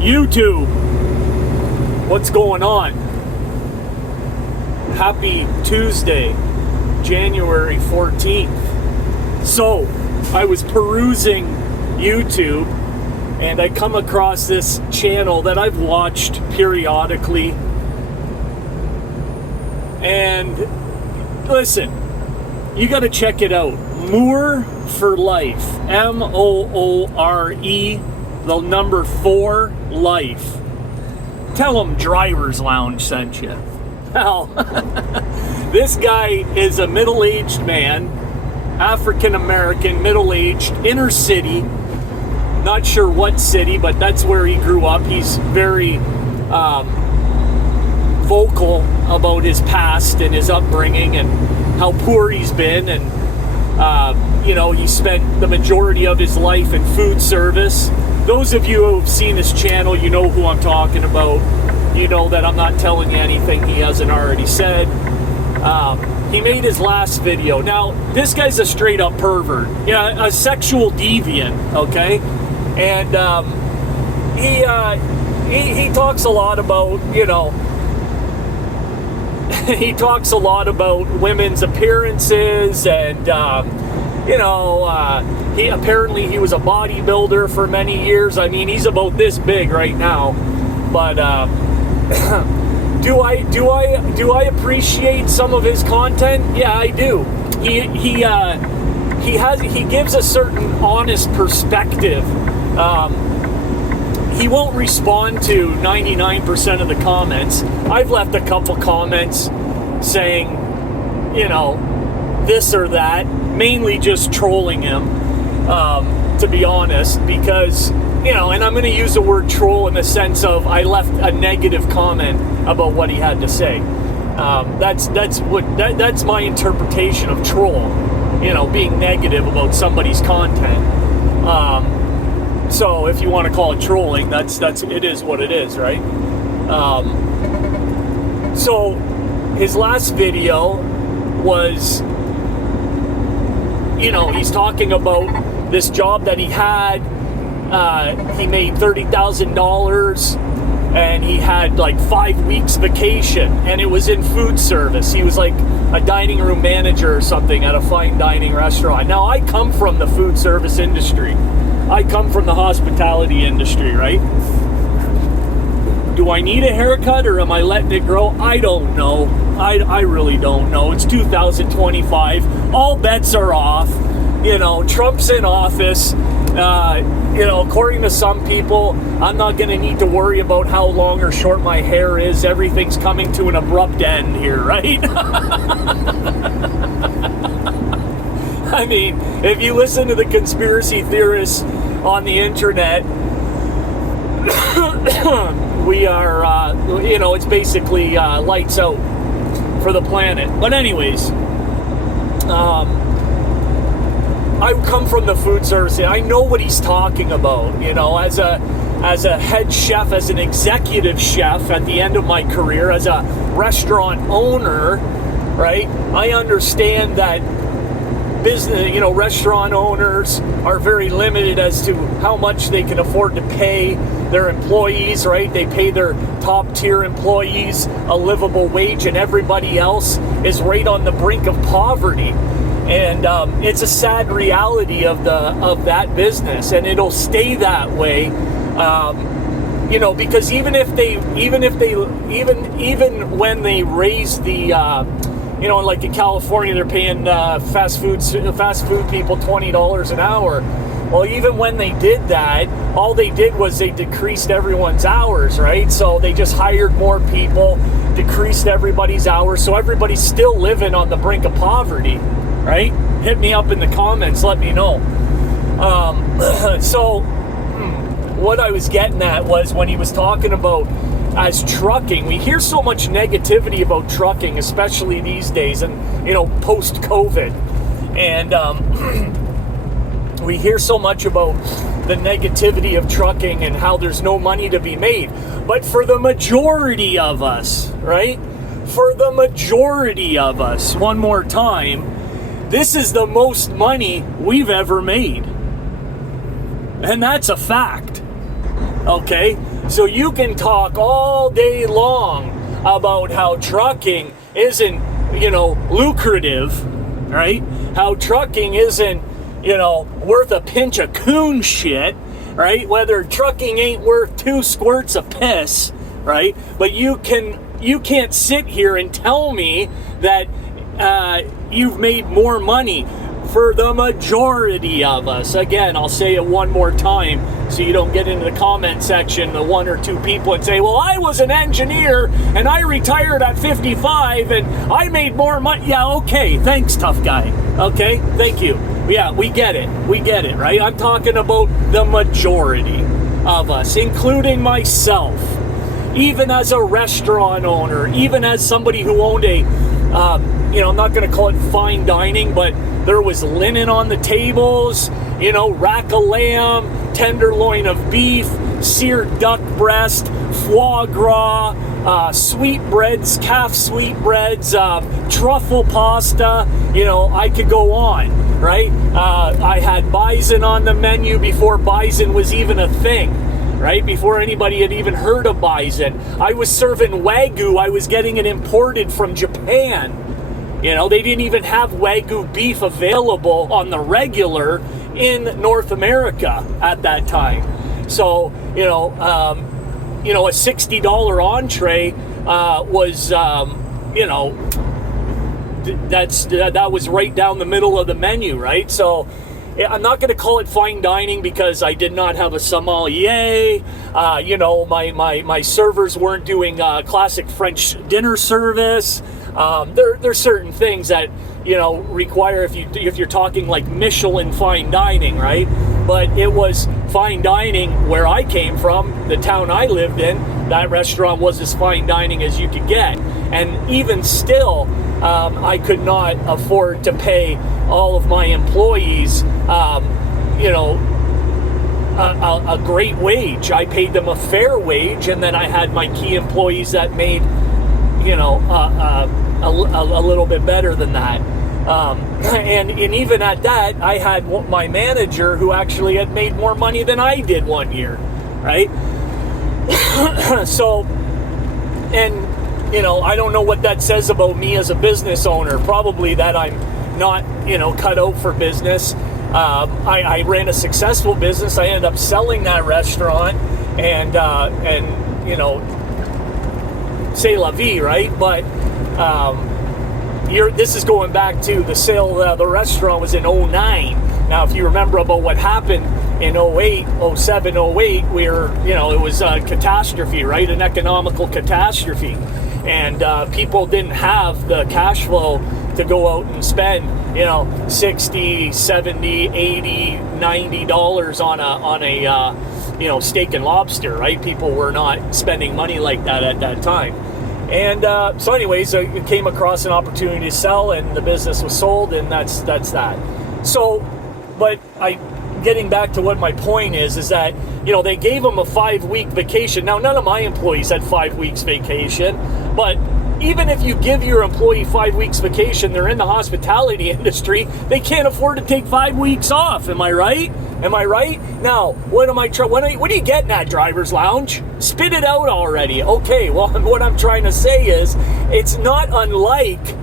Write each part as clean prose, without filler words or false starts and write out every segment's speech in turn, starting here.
YouTube, what's going on? Happy Tuesday, January 14th. So, I was perusing YouTube and I come across this channel that I've watched periodically. And listen, you got to check it out. Moore for Life. Moore, the number 4 life. Tell them Driver's Lounge sent you. Hell, this guy is a middle-aged man, African-American, middle-aged, inner city. Not sure what city, but that's where he grew up. He's very vocal about his past and his upbringing and how poor he's been. And, he spent the majority of his life in food service. Those of you who have seen his channel, you know who I'm talking about. You know that I'm not telling you anything he hasn't already said. He made his last video. Now, this guy's a straight up pervert. Yeah, a sexual deviant, okay? And he talks a lot about, he talks a lot about women's appearances and, he was a bodybuilder for many years. I mean, he's about this big right now. But do I appreciate some of his content? Yeah, I do. He gives a certain honest perspective. He won't respond to 99% of the comments. I've left a couple comments saying, this or that, mainly just trolling him, to be honest, because, and I'm going to use the word troll in the sense of I left a negative comment about what he had to say. That's my interpretation of troll, being negative about somebody's content. So if you want to call it trolling, it is what it is, right? So his last video was, he's talking about this job that he had. He made $30,000 and he had like 5 weeks vacation, and it was in food service. He was like a dining room manager or something at a fine dining restaurant. Now, I come from the food service industry. I come from the hospitality industry, right? Do I need a haircut or am I letting it grow? I don't know. I really don't know. It's 2025. All bets are off. Trump's in office. According to some people, I'm not going to need to worry about how long or short my hair is. Everything's coming to an abrupt end here, right? I mean, if you listen to the conspiracy theorists on the internet, we are, it's basically lights out for the planet. But anyways, I come from the food service, and I know what he's talking about. As a head chef, as an executive chef at the end of my career, as a restaurant owner, right? I understand that business, restaurant owners are very limited as to how much they can afford to pay their employees, right? They pay their top tier employees a livable wage, and everybody else is right on the brink of poverty. And it's a sad reality of that business, and it'll stay that way. Because even when they raise the, like in California, they're paying fast food people $20 an hour. Well, even when they did that, all they did was they decreased everyone's hours, right? So they just hired more people, decreased everybody's hours, so everybody's still living on the brink of poverty, right? Hit me up in the comments, let me know. So what I was getting at was when he was talking about as trucking, we hear so much negativity about trucking, especially these days, and post-COVID, and we hear so much about the negativity of trucking and how there's no money to be made. But for the majority of us, right? For the majority of us, one more time, this is the most money we've ever made. And that's a fact. Okay? So you can talk all day long about how trucking isn't, lucrative, right? How trucking isn't, worth a pinch of coon shit, right? Whether trucking ain't worth 2 squirts of piss, right? But you can't sit here and tell me that you've made more money. For the majority of us, again, I'll say it one more time so you don't get into the comment section, the 1 or 2 people, and say, well, I was an engineer and I retired at 55 and I made more money. Yeah, okay, thanks, tough guy. Okay, thank you. Yeah, we get it, right? I'm talking about the majority of us, including myself. Even as a restaurant owner, even as somebody who owned a, I'm not going to call it fine dining, but there was linen on the tables, rack of lamb, tenderloin of beef, seared duck breast, foie gras, sweetbreads, calf sweetbreads, truffle pasta, I could go on, right? I had bison on the menu before bison was even a thing, right? Before anybody had even heard of bison. I was serving Wagyu. I was getting it imported from Japan. They didn't even have Wagyu beef available on the regular in North America at that time. So, a $60 entree was, that was right down the middle of the menu, right? So I'm not going to call it fine dining because I did not have a sommelier. My servers weren't doing classic French dinner service. There's certain things that require if you're talking like Michelin fine dining, right? But it was fine dining where I came from, the town I lived in. That restaurant was as fine dining as you could get, and even still, I could not afford to pay all of my employees, a great wage. I paid them a fair wage, and then I had my key employees that made a little bit better than that. And even at that, I had my manager who actually had made more money than I did one year, right? So, and, I don't know what that says about me as a business owner. Probably that I'm not, cut out for business. I ran a successful business. I ended up selling that restaurant and c'est la vie, right? But this is going back to the sale of the restaurant was in 09. Now, if you remember about what happened in 08, 07, 08, it was a catastrophe, right? An economical catastrophe. And people didn't have the cash flow to go out and spend, $60, $70, $80, $90 on a steak and lobster, right? People were not spending money like that at that time. And so anyways, I came across an opportunity to sell, and the business was sold, and that's that. So, but getting back to what my point is that, they gave them a 5-week vacation. Now, none of my employees had 5 weeks vacation, but even if you give your employee 5 weeks vacation, they're in the hospitality industry, they can't afford to take 5 weeks off. Am I right? Now, what are you getting at, Driver's Lounge? Spit it out already. Okay, well, what I'm trying to say is, it's not unlike,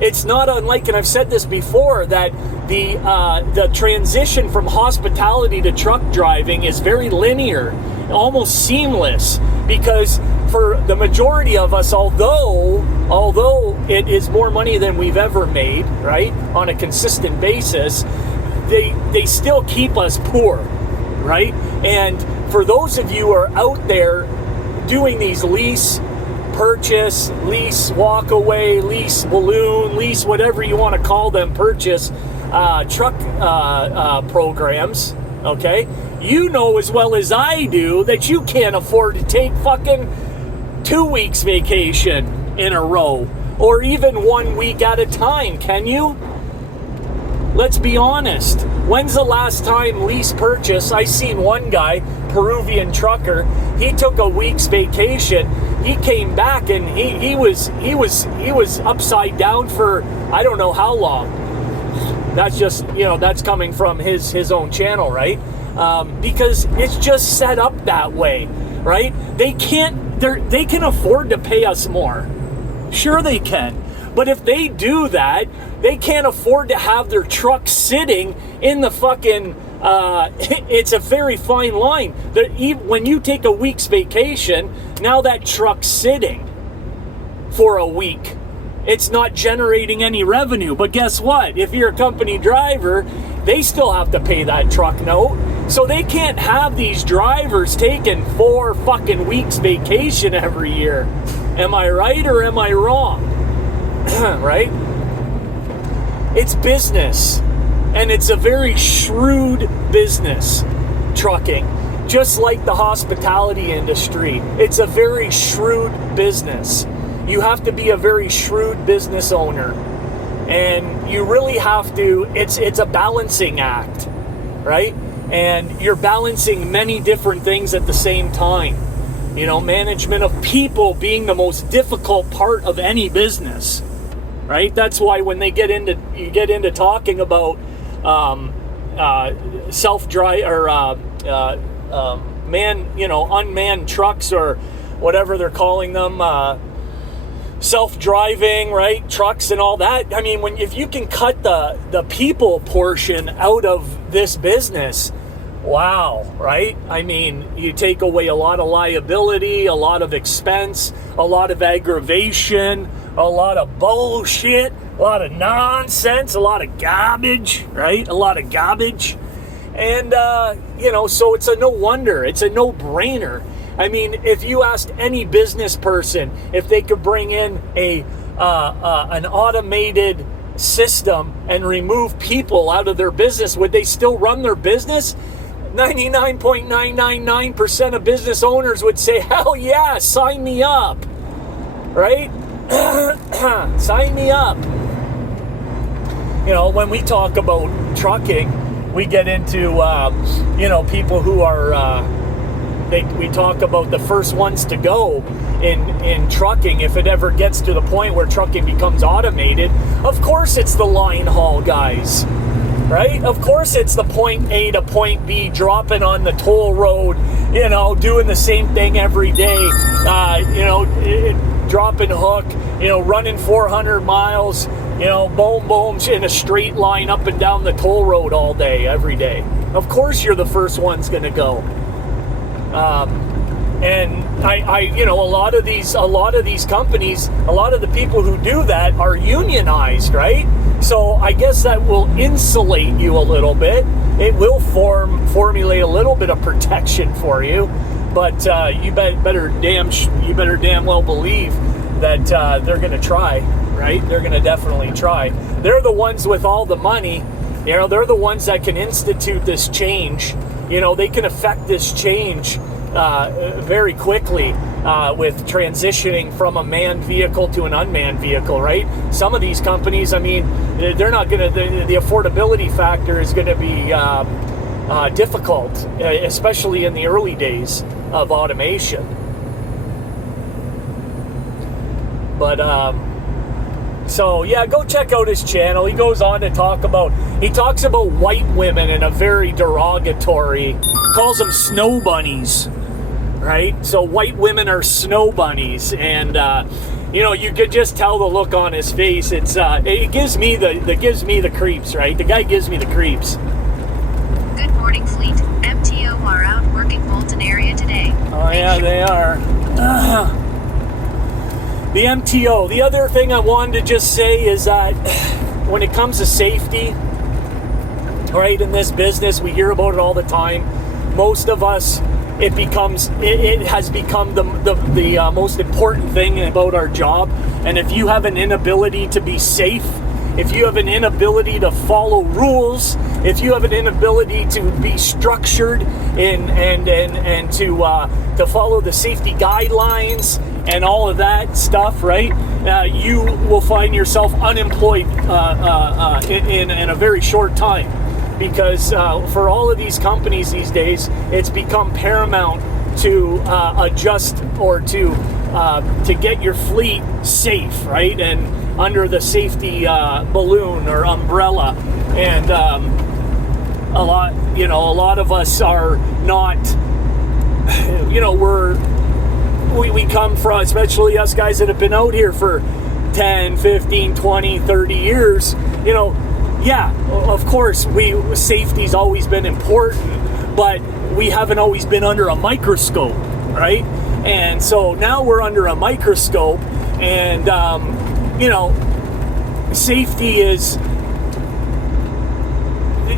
and I've said this before, that the transition from hospitality to truck driving is very linear, almost seamless, because for the majority of us, although it is more money than we've ever made, right, on a consistent basis, they still keep us poor, right? And for those of you who are out there doing these lease purchase, lease walk away, lease balloon, lease whatever you want to call them, purchase truck programs, okay? You know as well as I do that you can't afford to take fucking 2 weeks vacation in a row, or even 1 week at a time, can you? Let's be honest. When's the last time lease purchase? I seen one guy, Peruvian trucker, he took a week's vacation. He came back and he was upside down for I don't know how long. That's just, that's coming from his own channel, right? Because it's just set up that way. right? They can afford to pay us more. Sure they can. But if they do that, they can't afford to have their truck sitting in the fucking, it's a very fine line. When you take a week's vacation, now that truck's sitting for a week. It's not generating any revenue. But guess what? If you're a company driver, they still have to pay that truck note. So they can't have these drivers taking 4 fucking weeks vacation every year. Am I right or am I wrong? Right? It's business. And it's a very shrewd business, trucking. Just like the hospitality industry. It's a very shrewd business. You have to be a very shrewd business owner. And you really have to, it's a balancing act, right? And you're balancing many different things at the same time. You know, management of people being the most difficult part of any business, right? That's why when you get into talking about self-drive or unmanned trucks or whatever they're calling them, self-driving, right, trucks and all that. I mean, if you can cut the people portion out of this business, wow, right? I mean, you take away a lot of liability, a lot of expense, a lot of aggravation, a lot of bullshit, a lot of nonsense, a lot of garbage, right? A lot of garbage. And, so it's a no wonder. It's a no-brainer. I mean, if you asked any business person if they could bring in an automated system and remove people out of their business, would they still run their business? 99.999% of business owners would say, hell yeah, sign me up, right? Sign me up. You know, when we talk about trucking, we get into, people who are... we talk about the first ones to go in trucking. If it ever gets to the point where trucking becomes automated, of course it's the line haul guys, right? Of course it's the point A to point B, dropping on the toll road, doing the same thing every day, dropping hook, running 400 miles, boom, boom, in a straight line up and down the toll road all day, every day. Of course you're the first ones going to go. And a lot of these companies, a lot of the people who do that are unionized, right? So I guess that will insulate you a little bit. It will formulate a little bit of protection for you, but you better damn well believe that they're going to try, right? They're going to definitely try. They're the ones with all the money. They're the ones that can institute this change. They can affect this change very quickly with transitioning from a manned vehicle to an unmanned vehicle, right? Some of these companies, I mean, they're not going to, the affordability factor is going to be difficult, especially in the early days of automation. But, so yeah, go check out his channel. He goes on to talks about white women in a very derogatory, calls them snow bunnies, right? So white women are snow bunnies, and you could just tell the look on his face. It gives me the creeps, right? The guy gives me the creeps. Good morning, fleet. MTO are out working Bolton area today. Oh yeah, they are. The MTO. The other thing I wanted to just say is that when it comes to safety, right, in this business, we hear about it all the time. Most of us, it has become the most important thing about our job. And if you have an inability to be safe, if you have an inability to follow rules, if you have an inability to be structured and to follow the safety guidelines and all of that stuff, right? You will find yourself unemployed in a very short time, because for all of these companies these days, it's become paramount to adjust or to get your fleet safe, right? And under the safety balloon or umbrella, and a lot of us are not. we come from, especially us guys that have been out here for 10, 15, 20, 30 years, yeah, of course, safety's always been important, but we haven't always been under a microscope, right? And so now we're under a microscope, and, safety is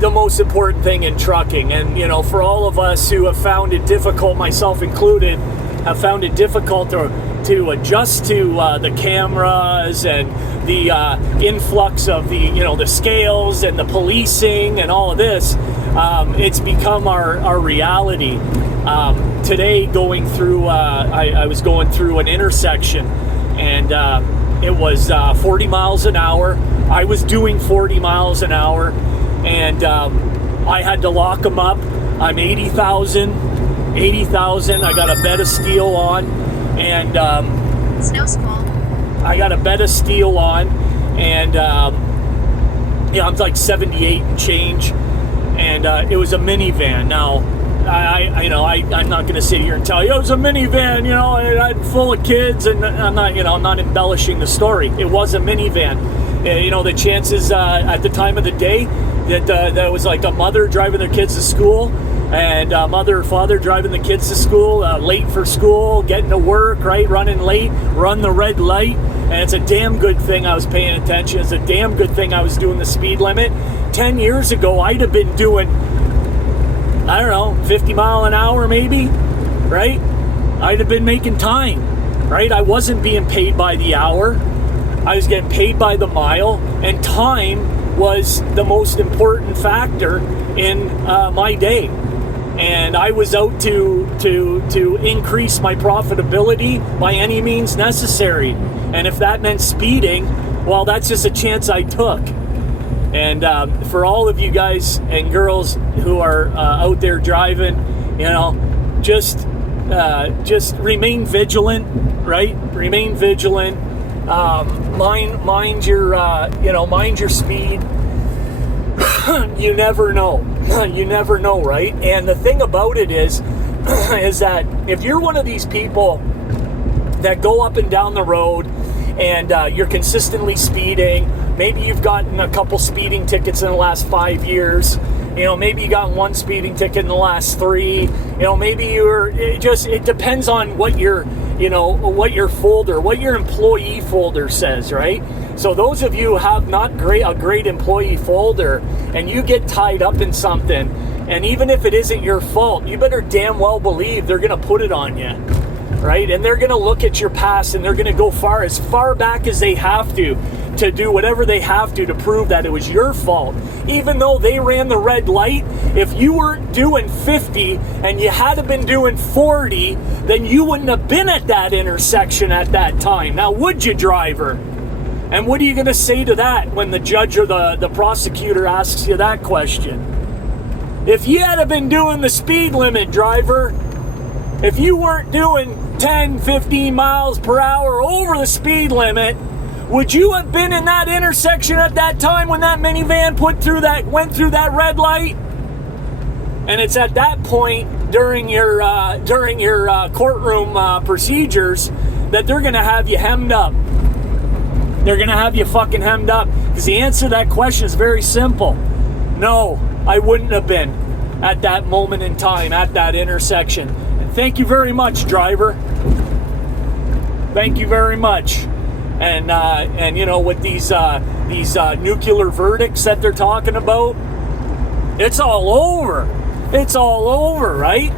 the most important thing in trucking. And, for all of us who have found it difficult, myself included, have found it difficult to adjust to the cameras and the influx of the scales and the policing and all of this, it's become our reality. Today, going through, I was going through an intersection, and it was 40 miles an hour. I was doing 40 miles an hour, and I had to lock them up. I'm 80,000. I got a bed of steel on, and Snow squall. I got a bed of steel on, and I'm like 78 and change, and it was a minivan. Now, I'm not going to sit here and tell you it was a minivan, I'm full of kids, and I'm not embellishing the story. It was a minivan. The chances at the time of the day that was like a mother driving their kids to school, and mother or father driving the kids to school, late for school, getting to work, right, running late, run the red light. And it's a damn good thing I was paying attention. It's a damn good thing I was doing the speed limit. 10 years ago, I'd have been doing, 50 mile an hour maybe, right? I'd have been making time, right? I wasn't being paid by the hour. I was getting paid by the mile, and time was the most important factor in my day. And I was out to increase my profitability by any means necessary. And if that meant speeding, well, that's just a chance I took. And for all of you guys and girls who are out there driving, just remain vigilant, right? Remain vigilant. Mind your speed. You never know. You never know, right? And the thing about it is that if you're one of these people that go up and down the road and you're consistently speeding, maybe you've gotten a couple speeding tickets in the last 5 years, maybe you got one speeding ticket in the last 3, maybe it depends on what your employee folder says, right? So those of you who have not a great employee folder, and you get tied up in something, and even if it isn't your fault, you better damn well believe they're going to put it on you, right? And they're going to look at your past, and they're going to go as far back as they have to do whatever they have to prove that it was your fault. Even though they ran the red light, if you weren't doing 50 and you had to been doing 40, then you wouldn't have been at that intersection at that time. Now, would you, driver? And what are you going to say to that when the judge or the prosecutor asks you that question? If you had been doing the speed limit, driver, if you weren't doing 10, 15 miles per hour over the speed limit, would you have been in that intersection at that time when that minivan went through that red light? And it's at that point during your courtroom procedures that they're going to have you hemmed up. They're going to have you fucking hemmed up, because the answer to that question is very simple. No, I wouldn't have been at that moment in time at that intersection. And thank you very much, driver. Thank you very much. And with these nuclear verdicts that they're talking about, it's all over. It's all over, right?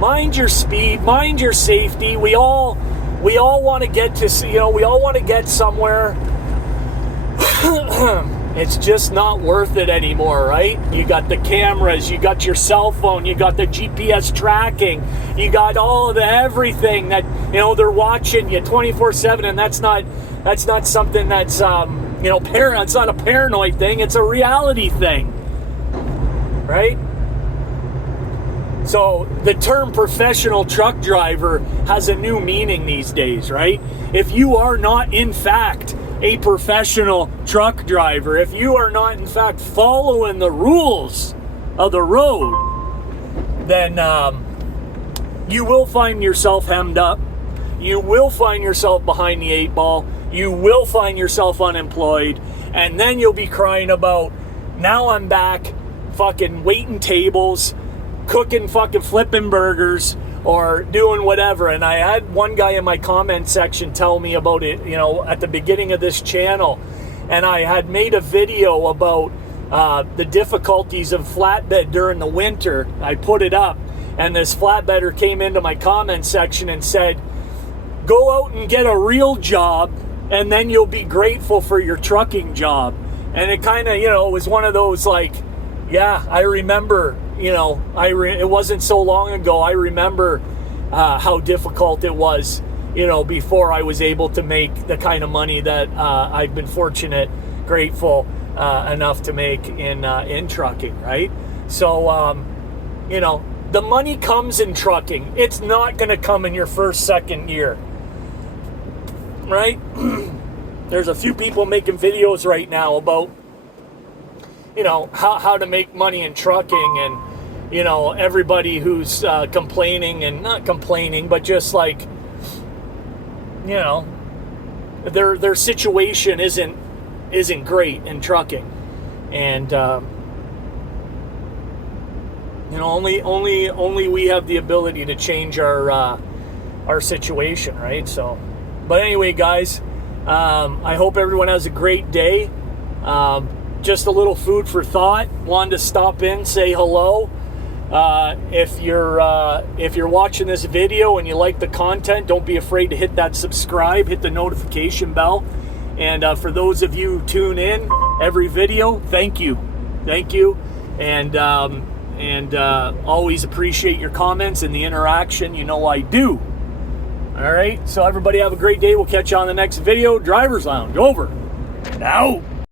Mind your speed, mind your safety. We all want to get to, we all want to get somewhere. It's just not worth it anymore, right? You got the cameras, you got your cell phone, you got the GPS tracking, you got all of the everything that, they're watching you 24/7, and that's not something that's, it's not a paranoid thing, it's a reality thing, right? So the term professional truck driver has a new meaning these days, right? If you are not, in fact, a professional truck driver, if you are not, in fact, following the rules of the road, then you will find yourself hemmed up. You will find yourself behind the 8 ball. You will find yourself unemployed. And then you'll be crying about, now I'm back fucking waiting tables, cooking fucking flipping burgers, or doing whatever. And I had one guy in my comment section tell me about it, at the beginning of this channel. And I had made a video about the difficulties of flatbed during the winter. I put it up, and this flatbedder came into my comment section and said, go out and get a real job, and then you'll be grateful for your trucking job. And it kind of, was one of those like, yeah, I remember, it wasn't so long ago. I remember how difficult it was, before I was able to make the kind of money that I've been fortunate, grateful enough to make in trucking, right? So, the money comes in trucking. It's not going to come in your first, second year, right? There's a few people making videos right now about, how to make money in trucking, and, everybody who's complaining, and not complaining, but just like, their situation isn't great in trucking. And, only we have the ability to change our situation, right? So, but anyway, guys, I hope everyone has a great day. Just a little food for thought. Wanted to stop in, say hello. If you're watching this video and you like the content, don't be afraid to hit that subscribe, hit the notification bell. And for those of you who tune in every video, thank you, and always appreciate your comments and the interaction. I do. All right, so everybody have a great day. We'll catch you on the next video. Driver's Lounge over and out.